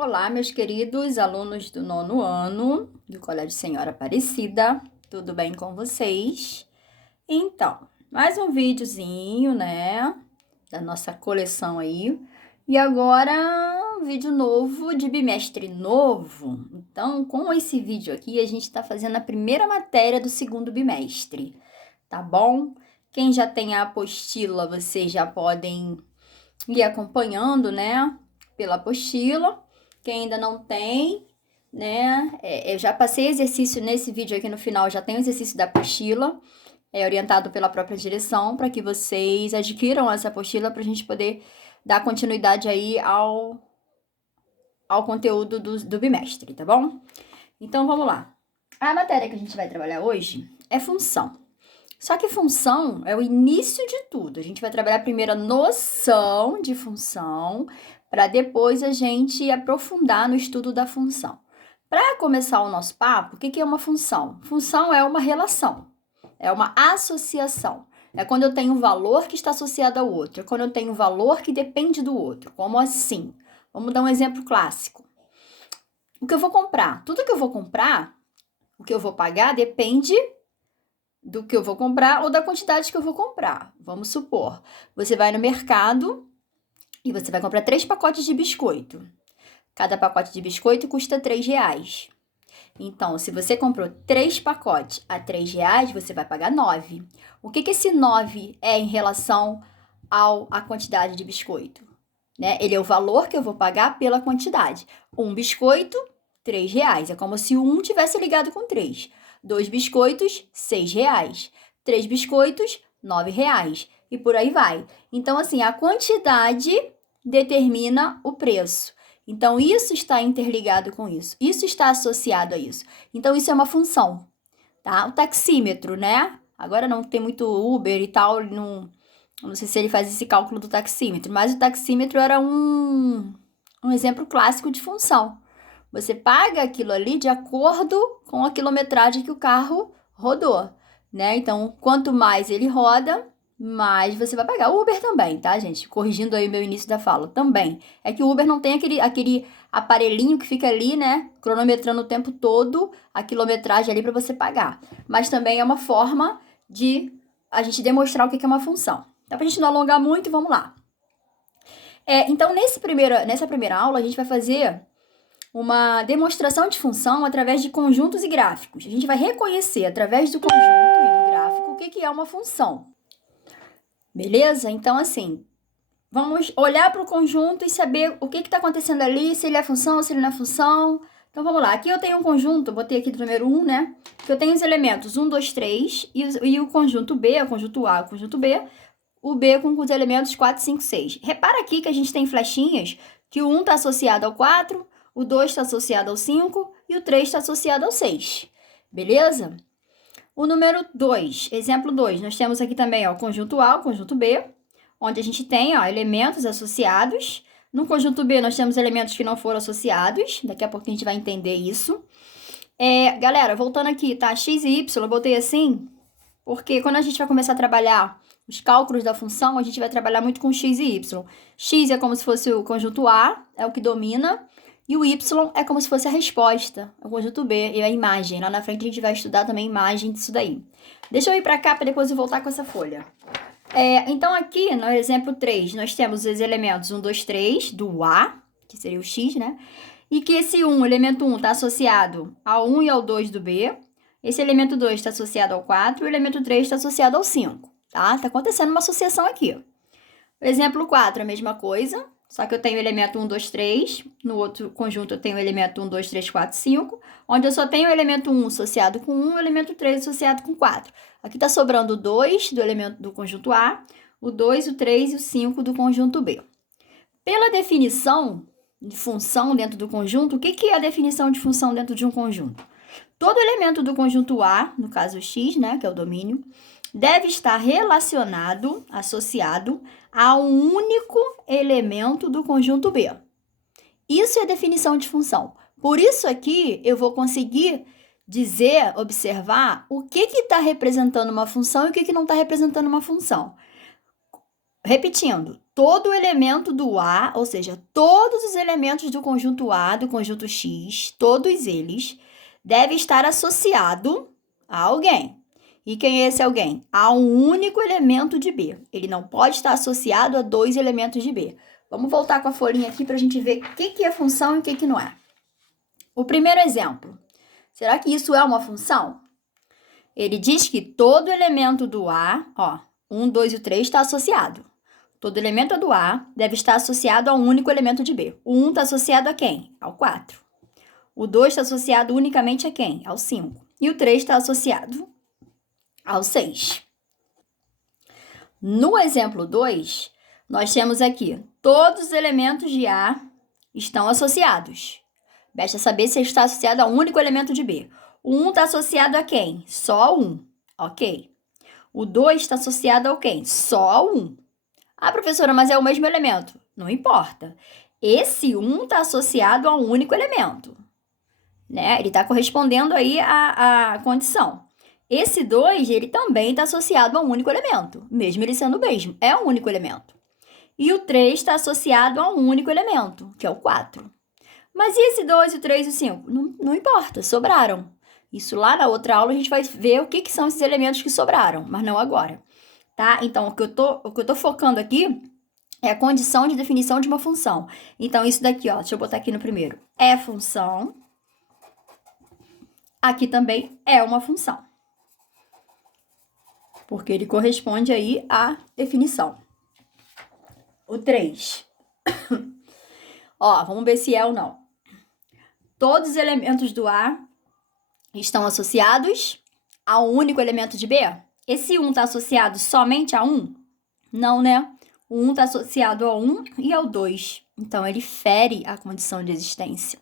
Olá, meus queridos alunos do 9º ano do Colégio Senhora Aparecida, tudo bem com vocês? Então, mais um videozinho, né, da nossa coleção aí. E agora, um vídeo novo de bimestre novo. Então, com esse vídeo aqui, a gente está fazendo a primeira matéria do segundo bimestre, tá bom? Quem já tem a apostila, vocês já podem ir acompanhando, né, pela apostila. Quem ainda não tem, né, eu já passei exercício nesse vídeo aqui no final, já tem o exercício da apostila, orientado pela própria direção, para que vocês adquiram essa apostila para a gente poder dar continuidade aí ao conteúdo do bimestre, tá bom? Então, vamos lá. A matéria que a gente vai trabalhar hoje é função. Só que função é o início de tudo. A gente vai trabalhar primeiro a noção de função, para depois a gente aprofundar no estudo da função. Para começar o nosso papo, o que é uma função? Função é uma relação, é uma associação. É quando eu tenho um valor que está associado ao outro, é quando eu tenho um valor que depende do outro. Como assim? Vamos dar um exemplo clássico. O que eu vou comprar? Tudo que eu vou comprar, o que eu vou pagar depende do que eu vou comprar ou da quantidade que eu vou comprar. Vamos supor, você vai no mercado e você vai comprar 3 pacotes de biscoito. Cada pacote de biscoito custa R$3. Então, se você comprou 3 pacotes a R$3, você vai pagar 9. O que esse 9 é em relação à quantidade de biscoito? Né? Ele é o valor que eu vou pagar pela quantidade. Um biscoito, R$3. É como se um tivesse ligado com 3. 2 biscoitos, R$6. 3 biscoitos, R$9. E por aí vai. Então, assim, a quantidade determina o preço. Então, isso está interligado com isso. Isso está associado a isso. Então, isso é uma função, tá? O taxímetro, né? Agora não tem muito Uber e tal, não sei se ele faz esse cálculo do taxímetro, mas o taxímetro era um exemplo clássico de função. Você paga aquilo ali de acordo com a quilometragem que o carro rodou, né? Então, quanto mais ele roda, mais você vai pagar. O Uber também, tá, gente? Corrigindo aí o meu início da fala, também. É que o Uber não tem aquele aparelhinho que fica ali, né? Cronometrando o tempo todo a quilometragem ali para você pagar. Mas também é uma forma de a gente demonstrar o que é uma função. Então, pra gente não alongar muito, vamos lá. Então, nessa primeira aula, a gente vai fazer uma demonstração de função através de conjuntos e gráficos. A gente vai reconhecer, através do conjunto e do gráfico, o que é uma função. Beleza? Então, assim, vamos olhar para o conjunto e saber o que está acontecendo ali, se ele é função, se ele não é função. Então, vamos lá. Aqui eu tenho um conjunto, botei aqui do número 1, né? Que eu tenho os elementos 1, 2, 3 e o conjunto B, o conjunto A, o conjunto B, o B com os elementos 4, 5, 6. Repara aqui que a gente tem flechinhas, que o 1 está associado ao 4, o 2 está associado ao 5 e o 3 está associado ao 6. Beleza? O número 2, exemplo 2, nós temos aqui também ó, o conjunto A, o conjunto B, onde a gente tem ó, elementos associados. No conjunto B, nós temos elementos que não foram associados. Daqui a pouco a gente vai entender isso. Galera, voltando aqui, tá? X e Y, eu botei assim, porque quando a gente vai começar a trabalhar os cálculos da função, a gente vai trabalhar muito com X e Y. X é como se fosse o conjunto A, é o que domina. E o Y é como se fosse a resposta, o conjunto B e a imagem. Lá na frente a gente vai estudar também a imagem disso daí. Deixa eu ir para cá para depois eu voltar com essa folha. Então, aqui no exemplo 3, nós temos os elementos 1, 2, 3 do A, que seria o X, né? E que esse 1, elemento 1, está associado ao 1 e ao 2 do B. Esse elemento 2 está associado ao 4 e o elemento 3 está associado ao 5, tá? Está acontecendo uma associação aqui. O exemplo 4, a mesma coisa. Só que eu tenho o elemento 1, 2, 3. No outro conjunto eu tenho o elemento 1, 2, 3, 4, 5. Onde eu só tenho o elemento 1 associado com 1 e o elemento 3 associado com 4. Aqui está sobrando o 2 do elemento do conjunto A, o 2, o 3 e o 5 do conjunto B. Pela definição de função dentro do conjunto, o que é a definição de função dentro de um conjunto? Todo elemento do conjunto A, no caso o X, né, que é o domínio, deve estar relacionado, associado a um único elemento do conjunto B. Isso é definição de função. Por isso aqui eu vou conseguir dizer, observar o que está representando uma função e o que não está representando uma função. Repetindo, todo elemento do A, ou seja, todos os elementos do conjunto A, do conjunto X, todos eles, devem estar associado a alguém. E quem é esse alguém? A um único elemento de B. Ele não pode estar associado a 2 elementos de B. Vamos voltar com a folhinha aqui para a gente ver o que é função e o que não é. O primeiro exemplo. Será que isso é uma função? Ele diz que todo elemento do A, 1, 2 e 3, está associado. Todo elemento do A deve estar associado a um único elemento de B. O 1 está associado a quem? Ao 4. O 2 está associado unicamente a quem? Ao 5. E o 3 está associado ao 6. No exemplo 2, nós temos aqui, todos os elementos de A estão associados. Basta saber se ele está associado a um único elemento de B. O 1 está associado a quem? Só ao 1. Ok. O 2 está associado ao quem? Só ao 1. Ah, professora, mas é o mesmo elemento. Não importa. Esse 1 está associado a um único elemento. Né? Ele está correspondendo aí à condição. Esse 2, ele também está associado a um único elemento, mesmo ele sendo o mesmo. É um único elemento. E o 3 está associado a um único elemento, que é o 4. Mas e esse 2, o 3 e o 5? Não importa, sobraram. Isso lá na outra aula a gente vai ver o que são esses elementos que sobraram, mas não agora. Tá? Então, o que eu tô focando aqui é a condição de definição de uma função. Então, isso daqui, deixa eu botar aqui no primeiro. É função. Aqui também é uma função. Porque ele corresponde aí à definição. O 3. Vamos ver se é ou não. Todos os elementos do A estão associados a um único elemento de B? Esse 1 está associado somente a 1? Não, né? O 1 está associado ao 1 e ao 2. Então, ele fere a condição de existência.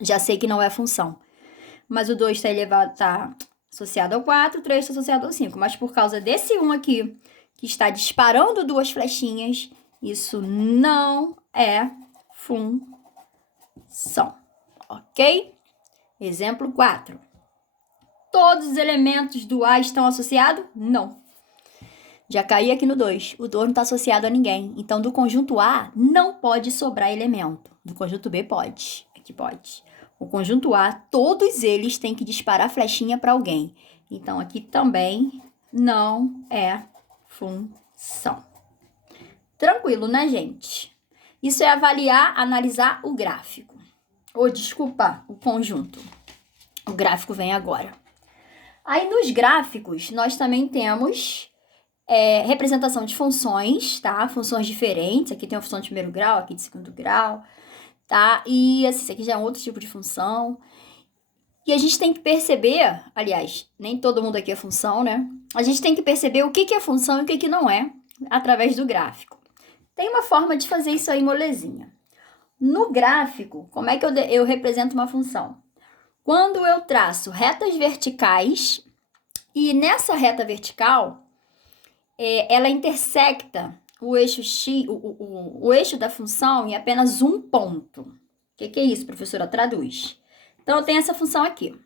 Já sei que não é função. Mas o 2 está associado ao 4, o 3 está associado ao 5. Mas por causa desse 1 aqui, que está disparando 2 flechinhas, isso não é função. Ok? Exemplo 4. Todos os elementos do A estão associados? Não. Já caí aqui no 2. O 2 não está associado a ninguém. Então, do conjunto A, não pode sobrar elemento. Do conjunto B, pode. Aqui pode. O conjunto A, todos eles têm que disparar flechinha para alguém. Então, aqui também não é função. Tranquilo, né, gente? Isso é avaliar, analisar o gráfico. O conjunto. O gráfico vem agora. Aí, nos gráficos, nós também temos representação de funções, tá? Funções diferentes. Aqui tem uma função de primeiro grau, aqui de segundo grau, tá? E assim, isso aqui já é um outro tipo de função. E a gente tem que perceber, aliás, nem todo mundo aqui é função, né? A gente tem que perceber o que é função e o que não é, através do gráfico. Tem uma forma de fazer isso aí molezinha. No gráfico, como é que eu represento uma função? Quando eu traço retas verticais, e nessa reta vertical, ela intersecta o eixo X, o eixo da função em apenas um ponto. O que é isso, professora? Traduz. Então, eu tenho essa função aqui.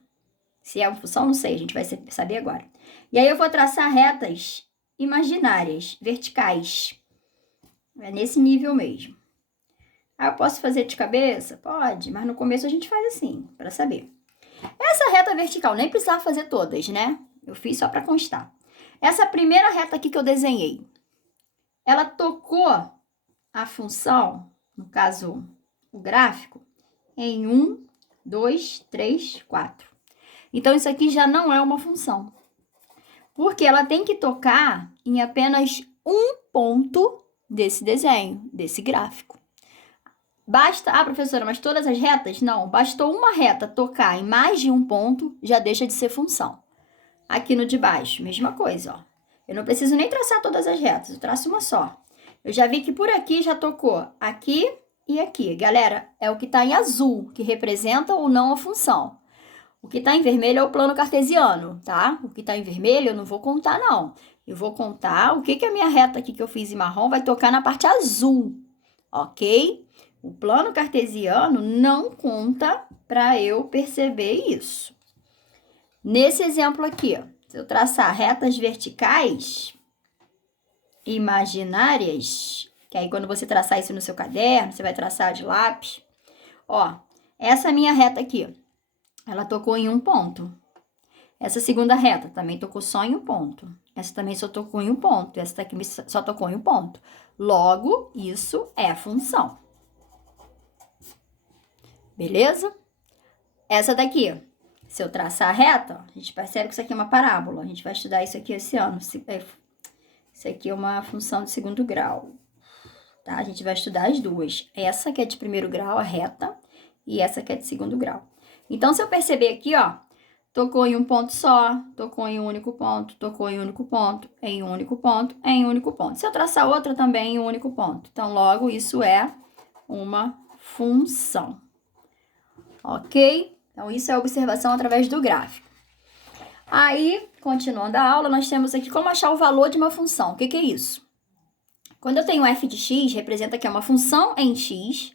Se é uma função, não sei, a gente vai saber agora. E aí, eu vou traçar retas imaginárias, verticais. É nesse nível mesmo. Eu posso fazer de cabeça? Pode, mas no começo a gente faz assim, para saber. Essa reta vertical, nem precisava fazer todas, né? Eu fiz só para constar. Essa primeira reta aqui que eu desenhei, ela tocou a função, no caso, o gráfico, em 1, 2, 3, 4. Então, isso aqui já não é uma função. Porque ela tem que tocar em apenas um ponto desse desenho, desse gráfico. Basta, professora, mas todas as retas? Não, bastou uma reta tocar em mais de um ponto, já deixa de ser função. Aqui no de baixo, mesma coisa, ó. Eu não preciso nem traçar todas as retas, eu traço uma só. Eu já vi que por aqui já tocou aqui e aqui. Galera, é o que está em azul, que representa ou não a função. O que está em vermelho é o plano cartesiano, tá? O que está em vermelho eu não vou contar, não. Eu vou contar o que a minha reta aqui que eu fiz em marrom vai tocar na parte azul, ok? O plano cartesiano não conta para eu perceber isso. Nesse exemplo aqui, ó, se eu traçar retas verticais imaginárias, Que aí quando você traçar isso no seu caderno, você vai traçar de lápis. Ó, essa minha reta aqui, ela tocou em um ponto. Essa segunda reta também tocou só em um ponto. Essa também só tocou em um ponto. Essa daqui só tocou em um ponto. Logo, isso é função. Beleza? Essa daqui, se eu traçar a reta, a gente percebe que isso aqui é uma parábola. A gente vai estudar isso aqui esse ano. Isso aqui é uma função de segundo grau. Tá? A gente vai estudar as duas. Essa que é de primeiro grau, a reta, e essa que é de segundo grau. Então, se eu perceber aqui, ó, tocou em um ponto só, tocou em um único ponto, tocou em um único ponto, em um único ponto, em um único ponto. Se eu traçar outra também em um único ponto. Então, logo, isso é uma função. Ok? Então, isso é observação através do gráfico. Aí, continuando a aula, nós temos aqui como achar o valor de uma função. O que é isso? Quando eu tenho f de x, representa que é uma função em x,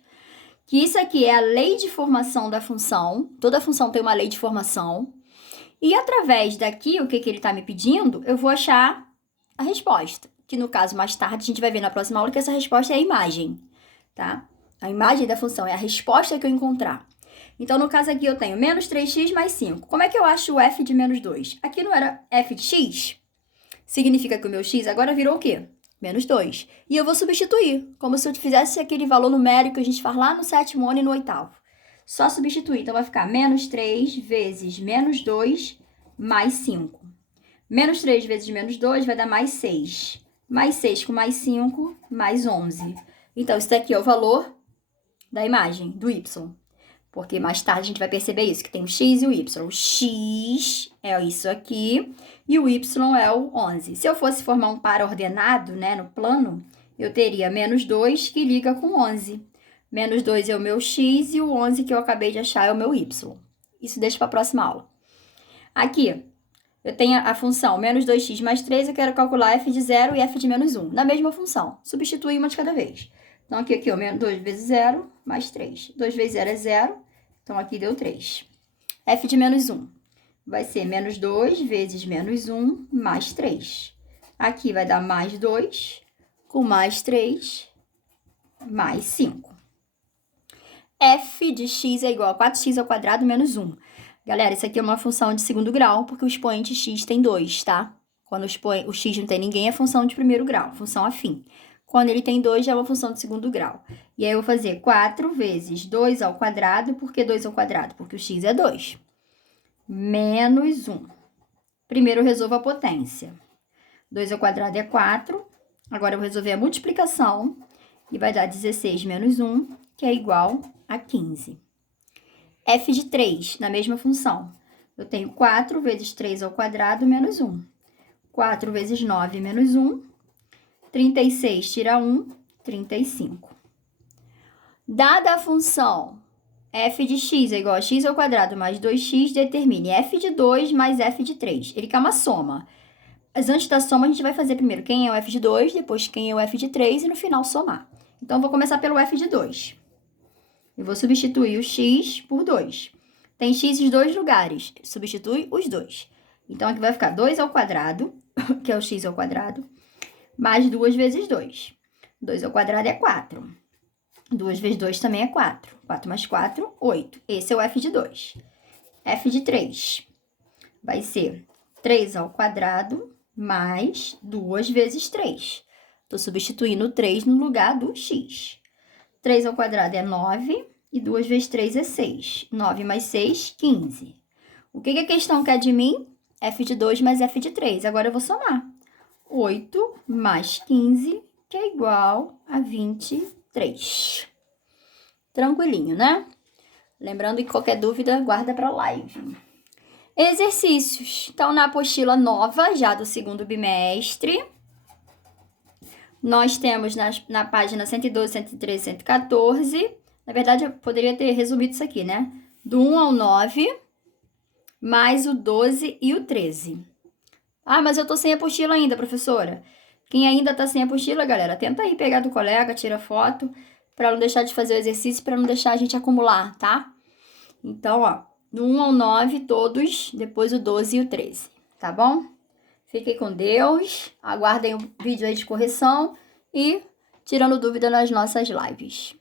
que isso aqui é a lei de formação da função. Toda função tem uma lei de formação. E através daqui, o que ele está me pedindo, eu vou achar a resposta. Que no caso, mais tarde, a gente vai ver na próxima aula que essa resposta é a imagem, tá? A imagem da função é a resposta que eu encontrar. Então, no caso aqui, eu tenho menos 3x mais 5. Como é que eu acho o f de menos 2? Aqui não era f de x? Significa que o meu x agora virou o quê? Menos 2. E eu vou substituir, como se eu fizesse aquele valor numérico que a gente faz lá no sétimo ano e no oitavo. Só substituir. Então, vai ficar menos 3 vezes menos 2 mais 5. Menos 3 vezes menos 2 vai dar mais 6. Mais 6 com mais 5, mais 11. Então, isso daqui é o valor da imagem, do y. Porque mais tarde a gente vai perceber isso, que tem o x e o y. O x é isso aqui e o y é o 11. Se eu fosse formar um par ordenado, né, no plano, eu teria menos 2 que liga com 11. Menos 2 é o meu x e o 11 que eu acabei de achar é o meu y. Isso deixa para a próxima aula. Aqui, eu tenho a função menos 2x mais 3, eu quero calcular f de 0 e f de menos 1. Na mesma função, substituir uma de cada vez. Então, aqui, ó, menos 2 vezes 0 mais 3. 2 vezes 0 é 0, então aqui deu 3. F de menos 1 vai ser menos 2 vezes menos 1 mais 3. Aqui vai dar mais 2 com mais 3 mais 5. F de x é igual a 4x ao quadrado menos 1. Galera, isso aqui é uma função de segundo grau, porque o expoente x tem 2, tá? Quando o x não tem ninguém, é função de primeiro grau, função afim. Quando ele tem 2, já é uma função de segundo grau. E aí, eu vou fazer 4 vezes 2 ao quadrado. Por que 2 ao quadrado? Porque o x é 2. Menos 1. Primeiro, eu resolvo a potência. 2 ao quadrado é 4. Agora, eu vou resolver a multiplicação. E vai dar 16 menos 1, que é igual a 15. F de 3, na mesma função. Eu tenho 4 vezes 3 ao quadrado menos 1. 4 vezes 9 menos 1. 36 tira 1, 35. Dada a função f de x é igual a x ao quadrado mais 2x, determine f de 2 mais f de 3. Ele quer uma soma. Mas antes da soma, a gente vai fazer primeiro quem é o f de 2, depois quem é o f de 3 e no final somar. Então, eu vou começar pelo f de 2. Eu vou substituir o x por 2. Tem x em dois lugares, substitui os dois. Então, aqui vai ficar 2 ao quadrado, que é o x ao quadrado, mais 2 vezes 2. 2 ao quadrado é 4. 2 vezes 2 também é 4. 4 mais 4, 8. Esse é o f de 2. F de 3 vai ser 3 ao quadrado mais 2 vezes 3. Estou substituindo o 3 no lugar do x. 3 ao quadrado é 9 e 2 vezes 3 é 6. 9 mais 6, 15. O que a questão quer de mim? F de 2 mais F de 3. Agora eu vou somar. 8 mais 15, que é igual a 23. Tranquilinho, né? Lembrando que qualquer dúvida, guarda para a live. Exercícios. Então, na apostila nova, já do segundo bimestre, nós temos na página 112, 113, 114. Na verdade, eu poderia ter resumido isso aqui, né? Do 1 ao 9, mais o 12 e o 13. Ah, mas eu tô sem apostila ainda, professora. Quem ainda tá sem apostila, galera, tenta aí pegar do colega, tira foto, para não deixar de fazer o exercício, para não deixar a gente acumular, tá? Então, ó, do 1 ao 9, todos, depois o 12 e o 13, tá bom? Fiquem com Deus, aguardem o vídeo aí de correção e tirando dúvida nas nossas lives.